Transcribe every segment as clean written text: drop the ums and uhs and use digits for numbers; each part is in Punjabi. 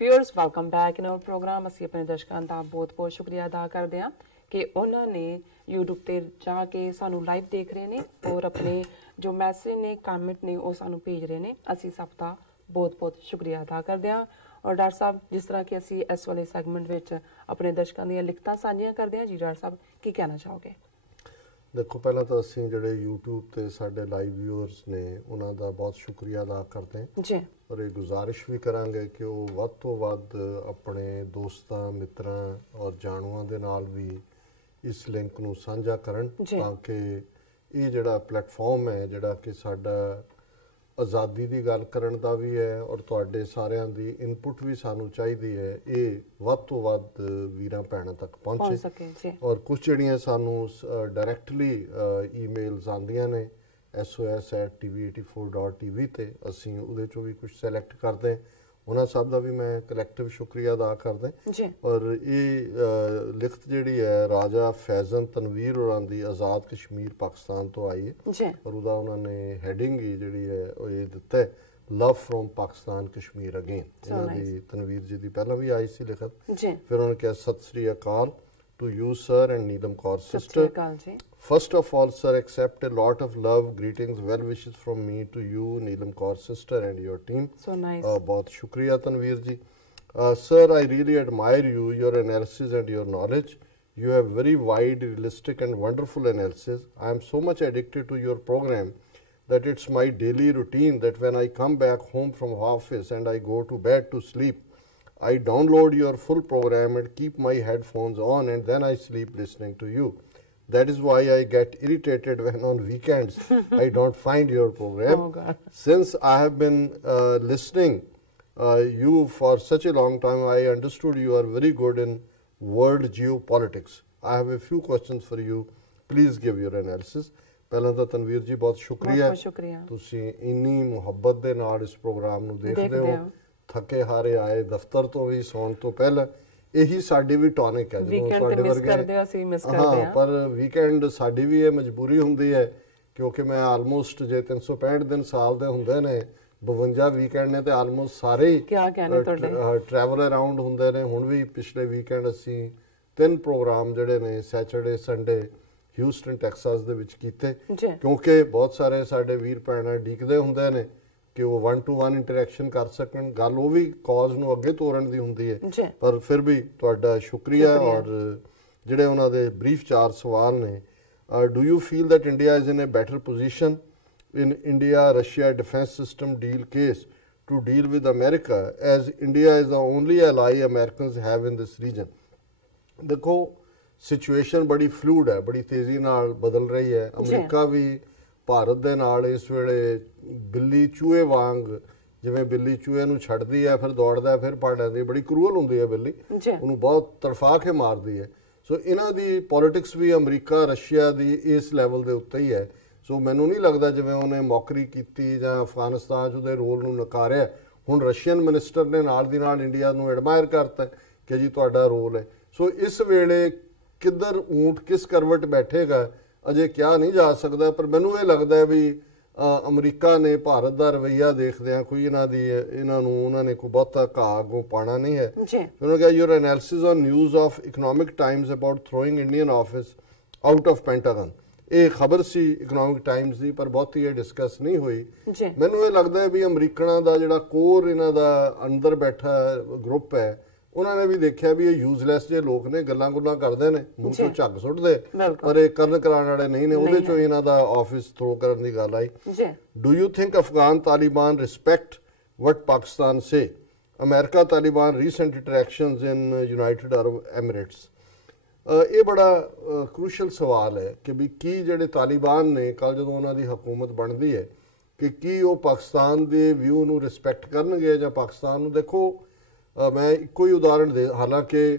Viewers welcome back in our program. ਅਸੀਂ ਆਪਣੇ ਦਰਸ਼ਕਾਂ ਦਾ ਬਹੁਤ-ਬਹੁਤ ਸ਼ੁਕਰੀਆ ਅਦਾ ਕਰਦੇ ਹਾਂ ਕਿ ਉਹਨਾਂ ਨੇ YouTube ਤੇ ਜਾ ਕੇ ਸਾਨੂੰ ਲਾਈਵ ਦੇਖ ਰਹੇ ਨੇ ਔਰ ਆਪਣੇ ਜੋ ਮੈਸੇਜ ਨੇ ਕਮੈਂਟ ਨੇ ਉਹ ਸਾਨੂੰ ਭੇਜ ਰਹੇ ਨੇ। ਅਸੀਂ ਸਭ ਦਾ ਬਹੁਤ-ਬਹੁਤ ਸ਼ੁਕਰੀਆ ਅਦਾ ਕਰਦੇ ਹਾਂ। ਔਰ ਡਾਕਟਰ ਸਾਹਿਬ ਜਿਸ ਤਰ੍ਹਾਂ ਕਿ ਅਸੀਂ ਇਸ ਵਾਲੇ ਸੈਗਮੈਂਟ ਵਿੱਚ ਆਪਣੇ ਦਰਸ਼ਕਾਂ ਦੀਆਂ ਲਿਖਤਾਂ ਸਾਂਝੀਆਂ ਕਰਦੇ ਹਾਂ, ਜੀ ਡਾਕਟਰ ਸਾਹਿਬ ਕੀ ਕਹਿਣਾ ਚਾਹੋਗੇ? देखो पहला तो असी जोड़े यूट्यूब ते साडे लाइव व्यूअर्स ने उन्हों का बहुत शुक्रिया अदा करते हैं जी। और ये गुजारिश भी करांगे कि वो वध तो वध अपने दोस्तों मित्रां और जाणुआं दे नाल भी इस लिंक नूं साझा करन ताकि ये जिहड़ा प्लेटफॉर्म है जिहड़ा कि साडा आज़ादी की गल करन दा भी है और तुहाडे सारियां दी इनपुट भी सानू चाहिदी है, ये वध तो वध वीरां भैणां तक पहुंचे। और कुछ जिहड़ियां सानू डायरैक्टली ईमेल्स आंदियां ने SOS@tv84.tv ते असीं उहदे चों भी कुछ सैलैक्ट करदे उन्हां सब दा भी मैं कलैक्टिव शुक्रिया अदा करदा। और ये लिखत जिहड़ी है राजा फैज़न तनवीर होरां दी आज़ाद कश्मीर पाकिस्तान तो आई है और उहदा उन्होंने हैडिंग ही जिहड़ी है वो ये दिता है love from Pakistan Kashmir again. इन्हां दी तनवीर जी दी पहलां भी आई सी लिखत, फिर उन्होंने कहा सत श्री अकाल to you sir and Neelam Kaur sister. First of all sir, accept a lot of love, greetings, well wishes from me to you Neelam Kaur sister and your team. So nice. बहुत शुक्रिया तनवीर जी। Sir, I really admire you, your analysis and your knowledge. You have very wide, realistic and wonderful analysis. I am so much addicted to your program that it's my daily routine that when I come back home from office and I go to bed to sleep, I download your full program and keep my headphones on and then I sleep listening to you. That is why I get irritated when on weekends I don't find your program. Oh God. Since I have been listening you for such a long time, I understood you are very good in world geopolitics. I have a few questions for you. Please give your analysis. ਪਹਿਲਾਂ ਤਾਂ ਤਨਵੀਰ ਜੀ ਬਹੁਤ ਸ਼ੁਕਰੀਆ, ਤੁਸੀਂ ਇੰਨੀ ਮੁਹੱਬਤ ਦੇ ਨਾਲ ਇਸ ਪ੍ਰੋਗਰਾਮ ਨੂੰ ਦੇਖਦੇ ਹੋ। ਥੱਕੇ ਹਾਰੇ ਆਏ ਦਫ਼ਤਰ ਤੋਂ ਵੀ ਸੌਣ ਤੋਂ ਪਹਿਲਾਂ ਇਹੀ ਸਾਡੀ ਵੀ ਟੌਨਿਕ ਹੈ ਜਦੋਂ ਤੁਹਾਡੇ ਵਰਗੇ ਹਾਂ, ਪਰ ਵੀਕਐਂਡ ਸਾਡੀ ਵੀ ਇਹ ਮਜਬੂਰੀ ਹੁੰਦੀ ਹੈ ਕਿਉਂਕਿ ਮੈਂ ਆਲਮੋਸਟ ਜੇ 365 ਦਿਨ ਸਾਲ ਦੇ ਹੁੰਦੇ ਨੇ 52 ਵੀਕਐਂਡ ਨੇ ਤੇ ਆਲਮੋਸਟ ਸਾਰੇ ਟਰੈਵਲ ਅਰਾਊਂਡ ਹੁੰਦੇ ਨੇ। ਹੁਣ ਵੀ ਪਿਛਲੇ ਵੀਕਐਂਡ ਅਸੀਂ 3 ਪ੍ਰੋਗਰਾਮ ਜਿਹੜੇ ਨੇ ਸੈਚਰਡੇ ਸੰਡੇ ਹਿਊਸਟਨ ਟੈਕਸਾਸ ਦੇ ਵਿੱਚ ਕੀਤੇ ਕਿਉਂਕਿ ਬਹੁਤ ਸਾਰੇ ਸਾਡੇ ਵੀਰ ਭੈਣਾਂ ਡੀਕਦੇ ਹੁੰਦੇ ਨੇ कि वो 1-to-1 इंटरैक्शन कर सकन। गल वो भी कॉज नूं अगे तोरन दी हुंदी है, पर फिर भी तुहाडा शुक्रिया। और जिहड़े उन्हां दे ब्रीफ 4 सवाल ने, do you feel that India is in a better position in India Russia defense system deal case to deal with America as India is the only ally Americans have in this region? देखो सिचुएशन बड़ी फ्लूड है, बड़ी तेजी नाल बदल रही है। अमरीका भी ਭਾਰਤ ਦੇ ਨਾਲ ਇਸ ਵੇਲੇ ਬਿੱਲੀ ਚੂਹੇ ਵਾਂਗ, ਜਿਵੇਂ ਬਿੱਲੀ ਚੂਹੇ ਨੂੰ ਛੱਡਦੀ ਹੈ ਫਿਰ ਦੌੜਦਾ ਫਿਰ ਫੜ ਲੈਂਦੀ, ਬੜੀ ਕਰੂਅਲ ਹੁੰਦੀ ਹੈ ਬਿੱਲੀ, ਉਹਨੂੰ ਬਹੁਤ ਤੜਫਾ ਕੇ ਮਾਰਦੀ ਹੈ। ਸੋ ਇਹਨਾਂ ਦੀ ਪੋਲਿਟਿਕਸ ਵੀ ਅਮਰੀਕਾ ਰਸ਼ੀਆ ਦੀ ਇਸ ਲੈਵਲ ਦੇ ਉੱਤੇ ਹੀ ਹੈ। ਸੋ ਮੈਨੂੰ ਨਹੀਂ ਲੱਗਦਾ ਜਿਵੇਂ ਉਹਨੇ ਮੌਕਰੀ ਕੀਤੀ ਜਾਂ ਅਫਗਾਨਿਸਤਾਨ 'ਚ ਉਹਦੇ ਰੋਲ ਨੂੰ ਨਕਾਰਿਆ। ਹੁਣ ਰਸ਼ੀਅਨ ਮਿਨਿਸਟਰ ਨੇ ਨਾਲ ਦੀ ਨਾਲ ਇੰਡੀਆ ਨੂੰ ਐਡਮਾਇਰ ਕਰਤਾ ਕਿ ਜੀ ਤੁਹਾਡਾ ਰੋਲ ਹੈ। ਸੋ ਇਸ ਵੇਲੇ ਕਿੱਧਰ ਊਂਟ ਕਿਸ ਕਰਵਟ ਬੈਠੇਗਾ ਅਜੇ ਕਿਹਾ ਨਹੀਂ ਜਾ ਸਕਦਾ, ਪਰ ਮੈਨੂੰ ਇਹ ਲੱਗਦਾ ਵੀ ਅਮਰੀਕਾ ਨੇ ਭਾਰਤ ਦਾ ਰਵੱਈਆ ਦੇਖਦਿਆਂ ਕੋਈ ਇਹਨਾਂ ਨੂੰ ਉਹਨਾਂ ਨੇ ਕੋਈ ਬਹੁਤਾ ਘਾਹ ਅੱਗੋਂ ਪਾਉਣਾ ਨਹੀਂ ਹੈ। ਉਹਨਾਂ ਕਿਹਾ your analysis on news of economic Times about throwing Indian office out of Pentagon, ਇਹ ਖਬਰ ਸੀ ਇਕਨੋਮਿਕ ਟਾਈਮਸ ਦੀ ਪਰ ਬਹੁਤੀ ਇਹ ਡਿਸਕਸ ਨਹੀਂ ਹੋਈ। ਮੈਨੂੰ ਇਹ ਲੱਗਦਾ ਵੀ ਅਮਰੀਕਨਾਂ ਦਾ ਜਿਹੜਾ ਕੋਰ ਇਹਨਾਂ ਦਾ ਅੰਦਰ ਬੈਠਾ ਗਰੁੱਪ ਹੈ ਉਹਨਾਂ ਨੇ ਵੀ ਦੇਖਿਆ ਵੀ ਇਹ ਯੂਜ਼ਲੈਸ ਜੇ ਲੋਕ ਨੇ, ਗੱਲਾਂ ਗੁੱਲਾਂ ਕਰਦੇ ਨੇ, ਮੂੰਹ ਤੋਂ ਝੱਗ ਸੁੱਟਦੇ ਪਰ ਇਹ ਕਰਨ ਕਰਾਉਣ ਵਾਲੇ ਨਹੀਂ ਨੇ। ਉਹਦੇ ਚੋਂ ਇਹਨਾਂ ਦਾ ਆਫਿਸ ਥਰੋ ਕਰਨ ਦੀ ਗੱਲ ਆਈ। Do you think Afghan Taliban respect what Pakistan says? America Taliban recent interactions in United Arab Emirates. ਇਹ ਬੜਾ ਕ੍ਰੂਸ਼ਲ ਸਵਾਲ ਹੈ ਕਿ ਵੀ ਕੀ ਜਿਹੜੇ ਤਾਲਿਬਾਨ ਨੇ ਕੱਲ੍ਹ ਜਦੋਂ ਉਹਨਾਂ ਦੀ ਹਕੂਮਤ ਬਣਦੀ ਹੈ ਕਿ ਕੀ ਉਹ ਪਾਕਿਸਤਾਨ ਦੇ ਵਿਊ ਨੂੰ ਰਿਸਪੈਕਟ ਕਰਨਗੇ ਜਾਂ ਪਾਕਿਸਤਾਨ ਨੂੰ। ਦੇਖੋ ਮੈਂ ਇੱਕੋ ਹੀ ਉਦਾਹਰਣ ਦੇ, ਹਾਲਾਂਕਿ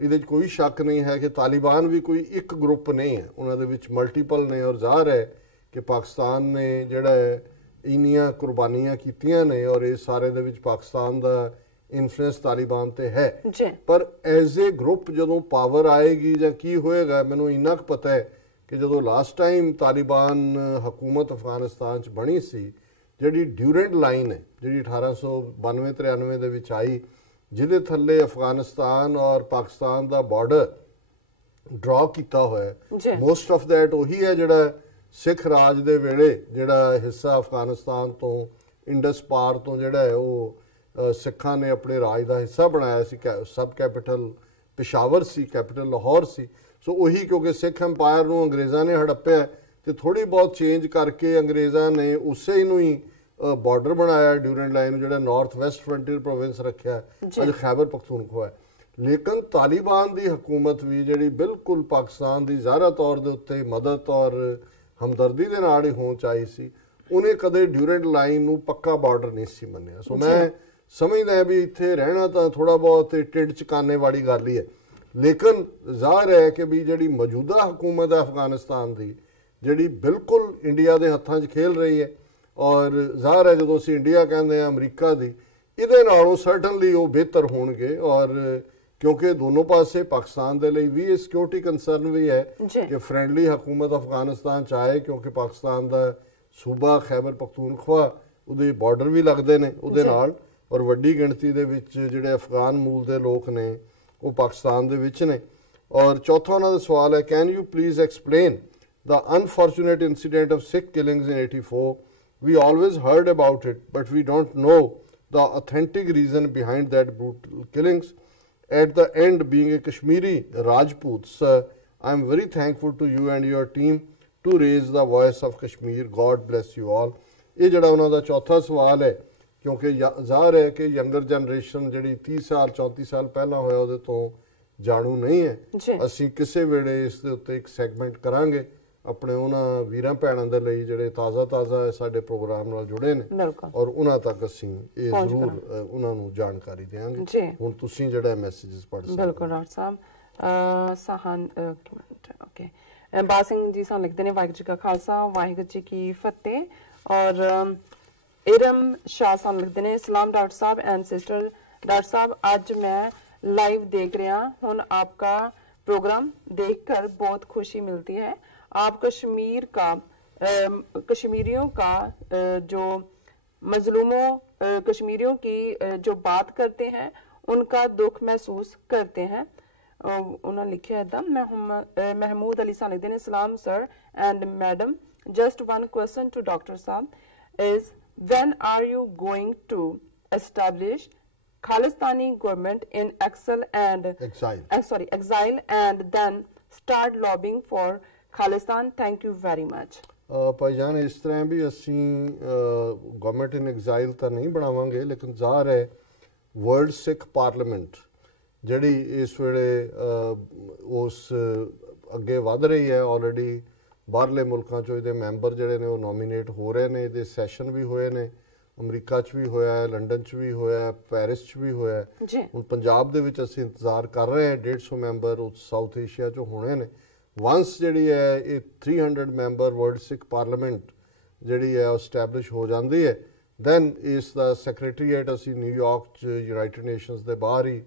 ਇਹਦੇ 'ਚ ਕੋਈ ਸ਼ੱਕ ਨਹੀਂ ਹੈ ਕਿ ਤਾਲਿਬਾਨ ਵੀ ਕੋਈ ਇੱਕ ਗਰੁੱਪ ਨਹੀਂ ਹੈ, ਉਹਨਾਂ ਦੇ ਵਿੱਚ ਮਲਟੀਪਲ ਨੇ। ਔਰ ਜ਼ਾਹਰ ਹੈ ਕਿ ਪਾਕਿਸਤਾਨ ਨੇ ਜਿਹੜਾ ਹੈ ਇੰਨੀਆਂ ਕੁਰਬਾਨੀਆਂ ਕੀਤੀਆਂ ਨੇ ਔਰ ਇਸ ਸਾਰੇ ਦੇ ਵਿੱਚ ਪਾਕਿਸਤਾਨ ਦਾ ਇਨਫਲੂਐਂਸ ਤਾਲਿਬਾਨ ਤੇ ਹੈ। ਪਰ ਐਜ਼ ਏ ਗਰੁੱਪ ਜਦੋਂ ਪਾਵਰ ਆਏਗੀ ਜਾਂ ਕੀ ਹੋਏਗਾ, ਮੈਨੂੰ ਇੰਨਾ ਕੁ ਪਤਾ ਹੈ ਕਿ ਜਦੋਂ ਲਾਸਟ ਟਾਈਮ ਤਾਲਿਬਾਨ ਹਕੂਮਤ ਅਫਗਾਨਿਸਤਾਨ 'ਚ ਬਣੀ ਸੀ, ਜਿਹੜੀ ਡਿਊਰੈਂਟ ਲਾਈਨ ਹੈ ਜਿਹੜੀ 1892-93 ਦੇ ਵਿੱਚ ਆਈ ਜਿਹਦੇ ਥੱਲੇ ਅਫਗਾਨਿਸਤਾਨ ਔਰ ਪਾਕਿਸਤਾਨ ਦਾ ਬਾਰਡਰ ਡਰਾ ਕੀਤਾ ਹੋਇਆ ਮੋਸਟ ਆਫ ਦੈਟ ਉਹੀ ਹੈ ਜਿਹੜਾ ਸਿੱਖ ਰਾਜ ਦੇ ਵੇਲੇ ਜਿਹੜਾ ਹਿੱਸਾ ਅਫਗਾਨਿਸਤਾਨ ਤੋਂ ਇੰਡਸ ਪਾਰ ਤੋਂ ਜਿਹੜਾ ਹੈ ਉਹ ਸਿੱਖਾਂ ਨੇ ਆਪਣੇ ਰਾਜ ਦਾ ਹਿੱਸਾ ਬਣਾਇਆ ਸੀ। ਸਬ ਕੈਪੀਟਲ ਪਿਸ਼ਾਵਰ ਸੀ, ਕੈਪੀਟਲ ਲਾਹੌਰ ਸੀ। ਸੋ ਉਹੀ ਕਿਉਂਕਿ ਸਿੱਖ ਅੰਪਾਇਰ ਨੂੰ ਅੰਗਰੇਜ਼ਾਂ ਨੇ ਹੜੱਪਿਆ ਤੇ ਥੋੜੀ ਬਹੁਤ ਚੇਂਜ ਕਰਕੇ ਅੰਗਰੇਜ਼ਾਂ ਨੇ ਉਸੇ ਨੂੰ ਹੀ ਬਾਰਡਰ ਬਣਾਇਆ ਡਿਊਰੈਂਟ ਲਾਈਨ ਜਿਹੜਾ ਨਾਰਥ ਵੈਸਟ ਫਰੰਟੀਅਰ ਪ੍ਰੋਵਿੰਸ ਰੱਖਿਆ ਅੱਜ ਖੈਬਰ ਪਖਤੂਨਖਵਾ ਹੈ। ਲੇਕਿਨ ਤਾਲਿਬਾਨ ਦੀ ਹਕੂਮਤ ਵੀ ਜਿਹੜੀ ਬਿਲਕੁਲ ਪਾਕਿਸਤਾਨ ਦੀ ਜ਼ਾਹਰਾ ਤੌਰ ਦੇ ਉੱਤੇ ਮਦਦ ਔਰ ਹਮਦਰਦੀ ਦੇ ਨਾਲ ਹੀ ਹੋਂਚ ਆਈ ਸੀ, ਉਹਨੇ ਕਦੇ ਡਿਊਰੈਂਟ ਲਾਈਨ ਨੂੰ ਪੱਕਾ ਬਾਰਡਰ ਨਹੀਂ ਸੀ ਮੰਨਿਆ। ਸੋ ਮੈਂ ਸਮਝਦਾ ਵੀ ਇੱਥੇ ਰਹਿਣਾ ਤਾਂ ਥੋੜਾ ਬਹੁਤ ਢਿੱਡ ਚਕਾਨੇ ਵਾਲੀ ਗੱਲ ਹੀ ਹੈ। ਲੇਕਿਨ ਜ਼ਾਹਰ ਹੈ ਕਿ ਵੀ ਜਿਹੜੀ ਮੌਜੂਦਾ ਹਕੂਮਤ ਹੈ ਅਫਗਾਨਿਸਤਾਨ ਦੀ ਜਿਹੜੀ ਬਿਲਕੁਲ ਇੰਡੀਆ ਦੇ ਹੱਥਾਂ 'ਚ ਖੇਲ ਰਹੀ ਹੈ ਔਰ ਜ਼ਾਹਰ ਹੈ ਜਦੋਂ ਅਸੀਂ ਇੰਡੀਆ ਕਹਿੰਦੇ ਹਾਂ ਅਮਰੀਕਾ ਦੀ ਇਹਦੇ ਨਾਲੋਂ ਸਰਟਨਲੀ ਉਹ ਬਿਹਤਰ ਹੋਣਗੇ। ਔਰ ਕਿਉਂਕਿ ਦੋਨੋਂ ਪਾਸੇ ਪਾਕਿਸਤਾਨ ਦੇ ਲਈ ਵੀ ਇਹ ਸਿਕਿਉਰਿਟੀ ਕੰਸਰਨ ਵੀ ਹੈ ਕਿ ਫਰੈਂਡਲੀ ਹਕੂਮਤ ਅਫਗਾਨਿਸਤਾਨ 'ਚ ਆਏ ਕਿਉਂਕਿ ਪਾਕਿਸਤਾਨ ਦਾ ਸੂਬਾ ਖੈਬਰ ਪਖਤੂਨਖਵਾ ਉਹਦੇ ਬਾਰਡਰ ਵੀ ਲੱਗਦੇ ਨੇ ਉਹਦੇ ਨਾਲ ਔਰ ਵੱਡੀ ਗਿਣਤੀ ਦੇ ਵਿੱਚ ਜਿਹੜੇ ਅਫਗਾਨ ਮੂਲ ਦੇ ਲੋਕ ਨੇ ਉਹ ਪਾਕਿਸਤਾਨ ਦੇ ਵਿੱਚ ਨੇ। ਔਰ ਚੌਥਾ ਉਹਨਾਂ ਦਾ ਸਵਾਲ ਹੈ can you please explain the unfortunate incident of Sikh killings in 84. We always heard about it, but we don't know the authentic reason behind that brutal killings. At the end, being a Kashmiri Rajput, sir, I am very thankful to you and your team to raise the voice of Kashmir. God bless you all. ਇਹ ਜਿਹੜਾ ਉਹਨਾਂ ਦਾ ਚੌਥਾ ਸਵਾਲ ਹੈ ਕਿਉਂਕਿ ਜ਼ਾਹਰ ਹੈ ਕਿ ਯੰਗਰ ਜਨਰੇਸ਼ਨ ਜਿਹੜੀ 30 ਸਾਲ 34 ਸਾਲ ਪਹਿਲਾਂ ਹੋਇਆ ਉਹਦੇ ਤੋਂ ਜਾਣੂ ਨਹੀਂ ਹੈ। ਅਸੀਂ ਕਿਸੇ ਵੇਲੇ ਇਸ ਦੇ ਉੱਤੇ ਇੱਕ ਸੈਗਮੈਂਟ ਕਰਾਂਗੇ ਆਪਣੇ ਉਹਨਾਂ ਵੀਰਾਂ ਭੈਣਾਂ ਦੇ ਲਈ ਜਿਹੜੇ ਤਾਜ਼ਾ ਸਾਡੇ ਪ੍ਰੋਗਰਾਮ ਨਾਲ ਜੁੜੇ ਨੇ ਔਰ ਉਹਨਾਂ ਤੱਕ ਅਸੀਂ ਇਹ ਜ਼ਰੂਰ ਉਹਨਾਂ ਨੂੰ ਜਾਣਕਾਰੀ ਦੇਵਾਂਗੇ। ਹੁਣ ਤੁਸੀਂ ਜਿਹੜਾ ਮੈਸੇजेस ਪੜ੍ਹ ਸਕਦੇ ਬਿਲਕੁਲ ਡਾਕਟਰ ਸਾਹਿਬ ਸਾਹਨ ਓਕੇ ਬਾਦ ਸਿੰਘ ਜੀ ਸਾਨੂੰ ਲਿਖਦੇ ਨੇ ਵਾਹਿਗੁਰੂ ਜੀ ਕਾ ਖਾਲਸਾ ਵਾਹਿਗੁਰੂ ਜੀ ਕੀ ਫਤਿਹ। ਔਰ ਇਰਮ ਸ਼ਾਹ ਸਾਨੂੰ ਲਿਖਦੇ ਨੇ ਸਲਾਮ doctor Sahib and sister. Doctor साहब आज मैं लाइव देख रहा हूँ आपका प्रोग्राम देखकर बहुत खुशी मिलती है। आप कश्मीरियों का जो मजलूमों कश्मीरियों की जो बात करते हैं उनका दुख महसूस करते हैं। उन्होंने लिखा है महमूद अली सा लिखते हैं सलाम sir and madam just one question to Dr. Saab is when are you going to establish Khalistani government in exile and then start lobbying for Khalistan? Thank you very much. Bhaijaan ਇਸ ਤਰ੍ਹਾਂ ਵੀ ਅਸੀਂ ਗਵਰਨਮੈਂਟ ਇਨ ਐਗਜ਼ਾਈਲ ਤਾਂ ਨਹੀਂ ਬਣਾਵਾਂਗੇ ਲੇਕਿਨ ਜ਼ਾਹਰ ਹੈ ਵਰਲਡ ਸਿੱਖ ਪਾਰਲੀਮੈਂਟ ਜਿਹੜੀ ਇਸ ਵੇਲੇ ਉਸ ਅੱਗੇ ਵਧ ਰਹੀ ਹੈ ਆਲਰੇਡੀ ਬਾਹਰਲੇ ਮੁਲਕਾਂ 'ਚੋਂ ਇਹਦੇ ਮੈਂਬਰ ਜਿਹੜੇ ਨੇ ਉਹ ਨੋਮੀਨੇਟ ਹੋ ਰਹੇ ਨੇ। ਇਹਦੇ ਸੈਸ਼ਨ ਵੀ ਹੋਏ ਨੇ ਅਮਰੀਕਾ 'ਚ ਵੀ ਹੋਇਆ ਹੈ ਲੰਡਨ 'ਚ ਵੀ ਹੋਇਆ ਹੈ ਪੈਰਿਸ 'ਚ ਵੀ ਹੋਇਆ ਹੈ। ਹੁਣ ਪੰਜਾਬ ਦੇ ਵਿੱਚ ਅਸੀਂ ਇੰਤਜ਼ਾਰ ਕਰ ਰਹੇ ਹਾਂ 150 ਮੈਂਬਰ ਉਹ ਸਾਊਥ ਏਸ਼ੀਆ 'ਚੋਂ ਹੋਣੇ ਨੇ। ਵਾਂਸ ਜਿਹੜੀ ਹੈ ਇਹ 300 ਮੈਂਬਰ ਵਰਲਡ ਸਿੱਖ ਪਾਰਲੀਮੈਂਟ ਜਿਹੜੀ ਹੈ ਉਹ ਸਟੈਬਲਿਸ਼ ਹੋ ਜਾਂਦੀ ਹੈ ਦੈਨ ਇਸ ਦਾ ਸੈਕਟਰੀਏਟ ਅਸੀਂ ਨਿਊਯਾਰਕ 'ਚ ਯੂਨਾਈਟਿਡ ਨੇਸ਼ਨਸ ਦੇ ਬਾਹਰ ਹੀ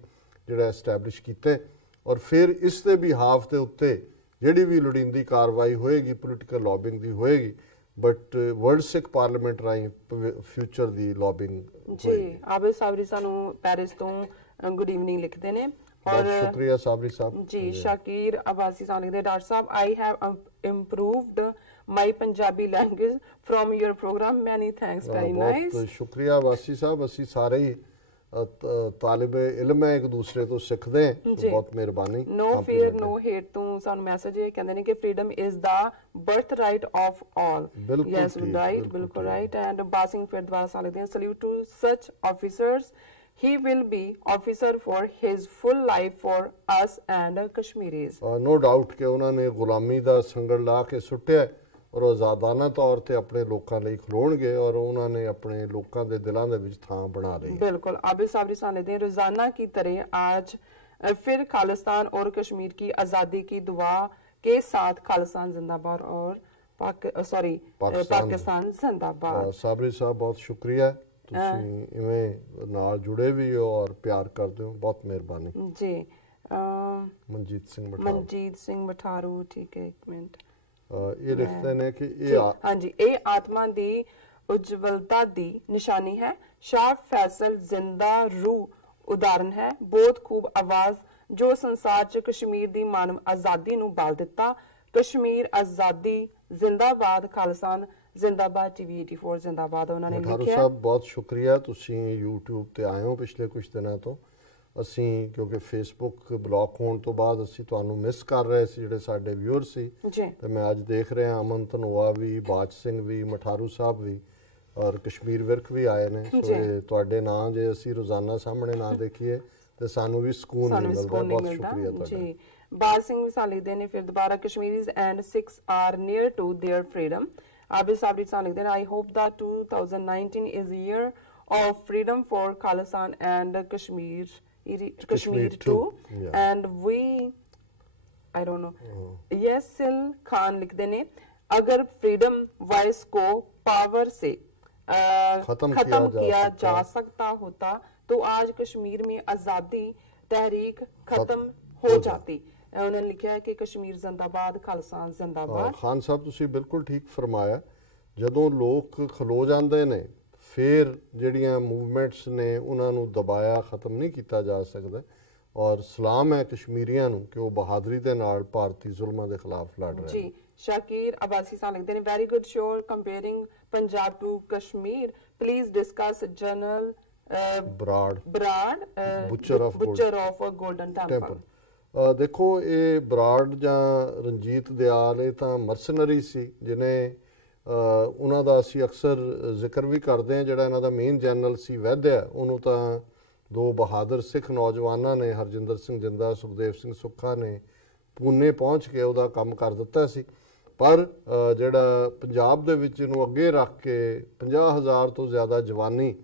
ਜਿਹੜਾ ਐਸਟੈਬਲਿਸ਼ ਕੀਤੇ ਔਰ ਫਿਰ ਇਸ ਦੇ ਬਿਹਾਫ ਦੇ ਉੱਤੇ ਜਿਹੜੀ ਵੀ ਲੋੜੀਂਦੀ ਕਾਰਵਾਈ ਹੋਏਗੀ ਪੋਲੀਟੀਕਲ ਲੌਬਿੰਗ ਦੀ ਹੋਏਗੀ ਬਟ ਵਰਲਡ ਸਿੱਖ ਪਾਰਲੀਮੈਂਟ ਰਾਹੀਂ ਫਿਊਚਰ ਦੀ ਲੌਬਿੰਗ ਜੀ। ਆਬਿਦ ਸਾਬਰੀ ਸਾਨੂੰ ਪੈਰਿਸ ਤੋਂ ਗੁੱਡ ਈਵਨਿੰਗ ਲਿਖਦੇ ਨੇ ਔਰ ਸ਼ੁਕਰੀਆ ਸਾਬਰੀ ਸਾਹਿਬ ਜੀ। ਸ਼ਾਕਿਰ ਅਬਾਸੀ ਸਾਨੂੰ ਲਿਖਦੇ ਡਾਕਟਰ ਸਾਹਿਬ I have improved my Punjabi language from your program many thanks very nice. ਬਹੁਤ ਸ਼ੁਕਰੀਆ ਅਬਾਸੀ ਸਾਹਿਬ ਅਸੀਂ ਸਾਰੇ ਹੀ ਤਾਲਿਬ ਇਲਮ ਹੈ ਇੱਕ ਦੂਸਰੇ ਤੋਂ ਸਿੱਖਦੇ ਹਾਂ ਬਹੁਤ ਮਿਹਰਬਾਨੀ। ਨੋ ਫੀਅਰ ਨੋ ਹੇਟ ਤੋਂ ਸਾਨੂੰ ਮੈਸੇਜ ਇਹ ਕਹਿੰਦੇ ਨੇ ਕਿ freedom is the birth right of all. Yes right ਬਿਲਕੁਲ ਰਾਈਟ। ਐਂਡ ਬਾਸਿੰਗ ਫਿਰ ਦੁਬਾਰਾ ਸਾਲ ਦੇ salute to such officers he will be officer for his full life for us and Kashmiris. no doubt ਕਿ ਉਹਨਾਂ ਨੇ ਗੁਲਾਮੀ ਦਾ ਸੰਗਲ ਲਾ ਕੇ ਸੁੱਟਿਆ ਔਰ ਆਜ਼ਾਦਾਨਾ ਤੌਰ ਤੇ ਆਪਣੇ ਲੋਕਾਂ ਲਈ ਖਲੋਣਗੇ ਔਰ ਉਹਨਾਂ ਨੇ ਆਪਣੇ ਲੋਕਾਂ ਦੇ ਦਿਲਾਂ ਦੇ ਵਿੱਚ ਥਾਂ ਬਣਾ ਲਈ। बिल्कुल आबिद साबरी साहब लेते हैं रोजाना की तरह आज फिर खालिस्तान और कश्मीर की आज़ादी की दुआ के साथ खालिस्तान जिंदाबाद और पाकिस्तान जिंदाबाद। साबरी साहब बहुत शुक्रिया ਤੁਸੀਂ ਇਵੇਂ ਨਾਲ ਜੁੜੇ ਵੀ ਹੋ ਔਰ ਪਿਆਰ ਕਰਦੇ ਹੋ ਬਹੁਤ ਮਿਹਰਬਾਨੀ ਜੀ। ਮਨਜੀਤ ਸਿੰਘ ਮਠਾਰੂ ਠੀਕ ਹੈ ਇੱਕ ਮਿੰਟ ਇਹ ਲਿਖਦੇ ਨੇ ਕਿ ਇਹ ਹਾਂਜੀ ਇਹ ਆਤਮਾ ਦੀ ਉਜਵਲਤਾ ਦੀ ਨਿਸ਼ਾਨੀ ਹੈ। ਸ਼ਾਹ ਫੈਸਲ ਜ਼ਿੰਦਾ ਰੂਹ ਉਦਾਹਰਨ ਹੈ। ਬਹੁਤ ਖੂਬ ਆਵਾਜ਼ ਜੋ ਸੰਸਾਰ 'ਚ ਕਸ਼ਮੀਰ ਦੀ ਮਾਨਵ ਆਜ਼ਾਦੀ ਨੂੰ ਬਲ ਦਿੱਤਾ। ਕਸ਼ਮੀਰ ਆਜ਼ਾਦੀ ਜ਼ਿੰਦਾਬਾਦ, ਖਾਲਿਸਤਾਨ ਜ਼ਿੰਦਾਬਾਦ, TV 84 ਜ਼ਿੰਦਾਬਾਦ ਉਹਨਾਂ ਨੇ ਮਠਾਰੂ ਲਿਖਿਆ। ਸਾਹਿਬ ਬਹੁਤ ਸ਼ੁਕਰੀਆ, ਤੁਸੀਂ YouTube ਤੇ ਆਏ ਹੋ ਪਿਛਲੇ ਕੁਝ ਦਿਨਾਂ ਤੋਂ। ਅਸੀਂ ਕਿਉਂਕਿ ਫੇਸਬੁੱਕ ਬਲੌਕ ਹੋਣ ਤੋਂ ਬਾਅਦ ਅਸੀਂ ਤੁਹਾਨੂੰ ਮਿਸ ਕਰ ਰਹੇ ਸੀ, ਜਿਹੜੇ ਸਾਡੇ ਵਿਊਅਰ ਸੀ, ਤੇ ਮੈਂ ਅੱਜ ਦੇਖ ਰਿਹਾ ਅਮਨ ਧਨੋਆ ਵੀ, ਬਾਜ ਸਿੰਘ ਵੀ, ਮਠਾਰੂ ਸਾਹਿਬ ਵੀ ਔਰ ਕਸ਼ਮੀਰ ਵਿਰਕ ਵੀ ਆਏ ਨੇ। ਸੋ ਇਹ ਤੁਹਾਡੇ ਨਾਂ ਜੇ ਅਸੀਂ ਰੋਜ਼ਾਨਾ ਸਾਹਮਣੇ ਨਾ ਦੇਖੀਏ ਤੇ ਸਾਨੂੰ ਵੀ ਸਕੂਨ ਨਹੀਂ ਮਿਲਦਾ। ਬਹੁਤ ਸ਼ੁਕਰੀਆ ਤੁਹਾਡਾ। ਬਾਜ ਸਿੰਘ ਵੀ ਸਾਨੂੰ ਲਿਖਦੇ ਨੇ ਫਿਰ ਦੁਬਾਰਾ, Kashmiris and Sikhs are near to their freedom. Abid Sabri ਸਾਨੂੰ ਲਿਖਦੇ ਨੇ, I hope that 2019 is a year of freedom for Khalistan and Kashmir too. And we, I don't know. Yasil Khan लिखते ने, अगर फ्रीडम वॉइस को पावर से खत्म किया जा सकता होता तो आज कश्मीर में आज़ादी तहरीक खत्म हो जाती। उन्होंने लिखा है कि कश्मीर जिंदाबाद, खालिस्तान जिंदाबाद। खान साहब तुसी बिल्कुल ठीक फरमाया, ਜਦੋਂ ਲੋਕ ਖਲੋ ਜਾਂਦੇ ਨੇ ਫਿਰ ਜਿਹੜੀਆਂ ਮੂਵਮੈਂਟਸ ਨੇ ਉਹਨਾਂ ਨੂੰ ਦਬਾਇਆ ਖਤਮ ਨਹੀਂ ਕੀਤਾ ਜਾ ਸਕਦਾ। ਔਰ ਸਲਾਮ ਹੈ ਕਸ਼ਮੀਰੀਆਂ ਨੂੰ ਕਿ ਉਹ ਬਹਾਦਰੀ ਦੇ ਨਾਲ ਭਾਰਤੀ ਜ਼ੁਲਮਾਂ ਦੇ ਖਿਲਾਫ ਲੜ ਰਹੇ ਜੀ। ਸ਼ਾਕਿਰ ਅਬਾਸੀ ਸਾਹਿਬ ਲਿਖਦੇ ਨੇ, very good show comparing Punjab to Kashmir, please discuss general Brar butcher of golden temple. ਦੇਖੋ ਇਹ ਬਰਾੜ ਜਾਂ ਰਣਜੀਤ ਦਿਆਲ ਇਹ ਤਾਂ ਮਰਸਨਰੀ ਸੀ ਜਿਹਨੇ ਉਹਨਾਂ ਦਾ ਅਸੀਂ ਅਕਸਰ ਜ਼ਿਕਰ ਵੀ ਕਰਦੇ ਹਾਂ। ਜਿਹੜਾ ਇਹਨਾਂ ਦਾ ਮੇਨ ਜਨਰਲ ਸੀ ਵੈਦਿਆ, ਉਹਨੂੰ ਤਾਂ ਦੋ ਬਹਾਦਰ ਸਿੱਖ ਨੌਜਵਾਨਾਂ ਨੇ, ਹਰਜਿੰਦਰ ਸਿੰਘ ਜਿੰਦਾ, ਸੁਖਦੇਵ ਸਿੰਘ ਸੁੱਖਾ ਨੇ ਪੂਨੇ ਪਹੁੰਚ ਕੇ ਉਹਦਾ ਕੰਮ ਕਰ ਦਿੱਤਾ ਸੀ। ਪਰ ਜਿਹੜਾ ਪੰਜਾਬ ਦੇ ਵਿੱਚ ਇਹਨੂੰ ਅੱਗੇ ਰੱਖ ਕੇ 50,000 ਤੋਂ ਜ਼ਿਆਦਾ ਜਵਾਨੀ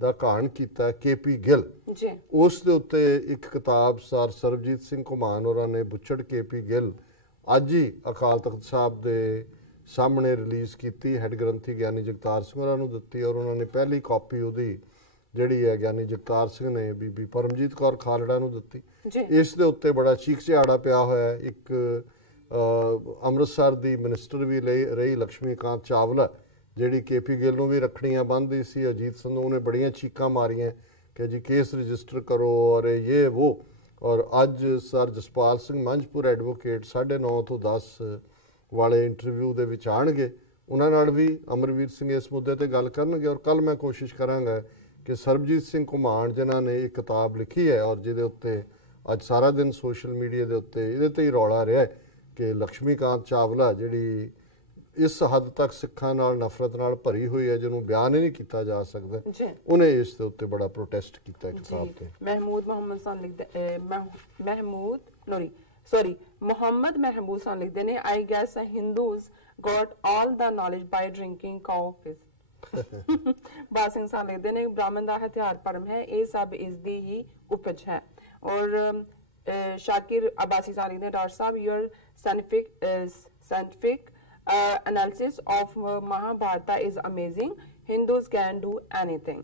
ਦਾ ਘਾਣ ਕੀਤਾ KP ਗਿੱਲ, ਉਸ ਦੇ ਉੱਤੇ ਇੱਕ ਕਿਤਾਬ ਸਰ ਸਰਬਜੀਤ ਸਿੰਘ ਘੁਮਾਨ ਹੋਰਾਂ ਨੇ ਬੁੱਚੜ KP ਗਿੱਲ ਅੱਜ ਹੀ ਅਕਾਲ ਤਖਤ ਸਾਹਿਬ ਦੇ ਸਾਹਮਣੇ ਰਿਲੀਜ਼ ਕੀਤੀ। ਹੈਡ ਗ੍ਰੰਥੀ ਗਿਆਨੀ ਜਗਤਾਰ ਸਿੰਘ ਹੋਰਾਂ ਨੂੰ ਦਿੱਤੀ ਔਰ ਉਹਨਾਂ ਨੇ ਪਹਿਲੀ ਕਾਪੀ ਉਹਦੀ ਜਿਹੜੀ ਹੈ ਗਿਆਨੀ ਜਗਤਾਰ ਸਿੰਘ ਨੇ ਬੀਬੀ ਪਰਮਜੀਤ ਕੌਰ ਖਾਲੜਾ ਨੂੰ ਦਿੱਤੀ। ਇਸ ਦੇ ਉੱਤੇ ਬੜਾ ਚੀਕ ਚਿਹਾੜਾ ਪਿਆ ਹੋਇਆ। ਇੱਕ ਅੰਮ੍ਰਿਤਸਰ ਦੀ ਮਿਨਿਸਟਰ ਵੀ ਰਹੀ ਲక్ష్ਮੀਕਾਂਤ ਚਾਵਲਾ, ਜਿਹੜੀ KP ਗਿੱਲ ਨੂੰ ਵੀ ਰੱਖੜੀਆਂ ਬੰਨ੍ਹਦੀ ਸੀ। ਅਜੀਤ ਸੰਧੂ ਨੇ ਬੜੀਆਂ ਚੀਕਾਂ ਮਾਰੀਆਂ ਕਿ ਜੀ ਕੇਸ ਰਜਿਸਟਰ ਕਰੋ ਔਰ ਇਹ ਵੋ। ਔਰ ਅੱਜ ਸਰ ਜਸਪਾਲ ਸਿੰਘ ਮੰਝਪੁਰ ਐਡਵੋਕੇਟ 9:30 ਤੋਂ 10 ਵਾਲੇ ਇੰਟਰਵਿਊ ਦੇ ਵਿੱਚ ਆਣਗੇ, ਉਹਨਾਂ ਨਾਲ ਵੀ ਅਮਰਵੀਰ ਸਿੰਘ ਇਸ ਮੁੱਦੇ ਤੇ ਗੱਲ ਕਰਨਗੇ। ਔਰ ਕੱਲ ਮੈਂ ਕੋਸ਼ਿਸ਼ ਕਰਾਂਗਾ ਕਿ ਸਰਬਜੀਤ ਸਿੰਘ ਘੁਮਾਣ ਜਿਨ੍ਹਾਂ ਨੇ ਇਹ ਕਿਤਾਬ ਲਿਖੀ ਹੈ ਔਰ ਜਿਹਦੇ ਉੱਤੇ ਅੱਜ ਸਾਰਾ ਦਿਨ ਸੋਸ਼ਲ ਮੀਡੀਆ ਦੇ ਉੱਤੇ ਇਹਦੇ ਤੇ ਹੀ ਰੌਲਾ ਰਿਹਾ ਕਿ ਲక్ష్ਮੀਕਾਂਤ ਚਾਵਲਾ ਜਿਹੜੀ ਇਸ ਹੱਦ ਤੱਕ ਸਿੱਖਾਂ ਨਾਲ ਨਫ਼ਰਤ ਨਾਲ ਭਰੀ ਹੋਈ ਹੈ ਜਿਹਨੂੰ ਬਿਆਨ ਹੀ ਨਹੀਂ ਕੀਤਾ ਜਾ ਸਕਦਾ, ਉਹਨੇ ਇਸ ਦੇ ਉੱਤੇ ਬੜਾ ਪ੍ਰੋਟੈਸਟ ਕੀਤਾ ਕਿਤਾਬ ਤੇ। Muhammad Mehboob San ਲਿਖਦੇ ਨੇ, I guess Hindus got all the knowledge by drinking coffee। Baj Singh Sahib ਲਿਖਦੇ ਨੇ, ਬ੍ਰਾਹਮਣ ਦਾ ਹਥਿਆਰ ਪਰਮ ਹੈ, ਇਹ ਸਭ ਇਸ ਦੀ ਹੀ ਉਪਜ ਹੈ। ਔਰ ਸ਼ਾਕਿਰ ਅਬਾਸੀ ਸਾਹਿਬ ਲਿਖਦੇ ਨੇ, doctor Sahib your scientific analysis of Mahabharata is amazing, Hindus can do anything।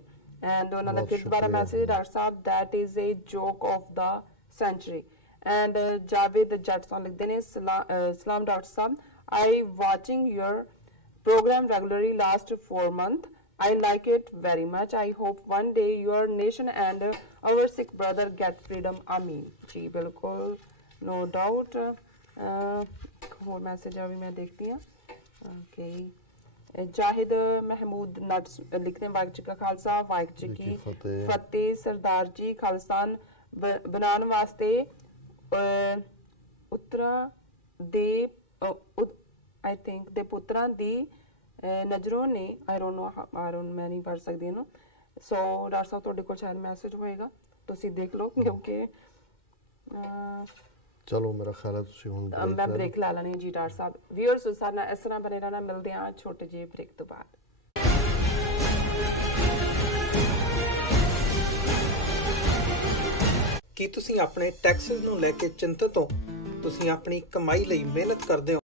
And ਉਹਨਾਂ ਦਾ ਫਿਰ ਦੁਬਾਰਾ message, doctor Sahib that is a joke of the century। And Javed Jatson ਲਿਖਦੇ ਨੇ, Salam Dr. Sam, I watching your program regularly last 4 months. I like it very much. I hope one day your nation and our Sikh brother get freedom. Ameen। जी बिल्कुल, no doubt। और मैसेज अभी मैं देखती हूँ। Okay। जाहिद महमूद नट्स लिखते हैं, वाहिगुरू जी का खालसा वाहिगुरू जी की फतेह। सरदार जी खालिस्तान बनाने वास्ते उत्तरा दे आई थिंक दे पुत्रा दी नजरों ने मैं नहीं पढ़ सकती ਇਹਨੂੰ। ਸੋ ਡਾਕਟਰ ਸਾਹਿਬ ਤੁਹਾਡੇ ਕੋਲ ਸ਼ਾਇਦ ਮੈਸੇਜ ਹੋਏਗਾ, ਤੁਸੀਂ ਦੇਖ ਲਓ ਕਿਉਂਕਿ ਚਲੋ ਮੇਰਾ ਖਿਆਲ ਹੈ ਤੁਸੀਂ ਹੁਣ ਮੈਂ ਬ੍ਰੇਕ ਲਾ ਲੈਣੀ ਜੀ। ਡਾਕਟਰ ਸਾਹਿਬ ਵੀਅਰਸ ਸਾਡੇ ਨਾਲ ਇਸ ਤਰ੍ਹਾਂ ਬਣੇ ਰਹਿਣਾ, ਮਿਲਦੇ ਹਾਂ ਛੋਟੇ ਜਿਹੇ ਬ੍ਰੇਕ ਤੋਂ ਬਾਅਦ। ਕੀ ਤੁਸੀਂ ਆਪਣੇ ਟੈਕਸਿਸ ਨੂੰ ਲੈ ਕੇ ਚਿੰਤਤ ਹੋ? ਤੁਸੀਂ ਆਪਣੀ ਕਮਾਈ ਲਈ ਮਿਹਨਤ ਕਰਦੇ ਹੋ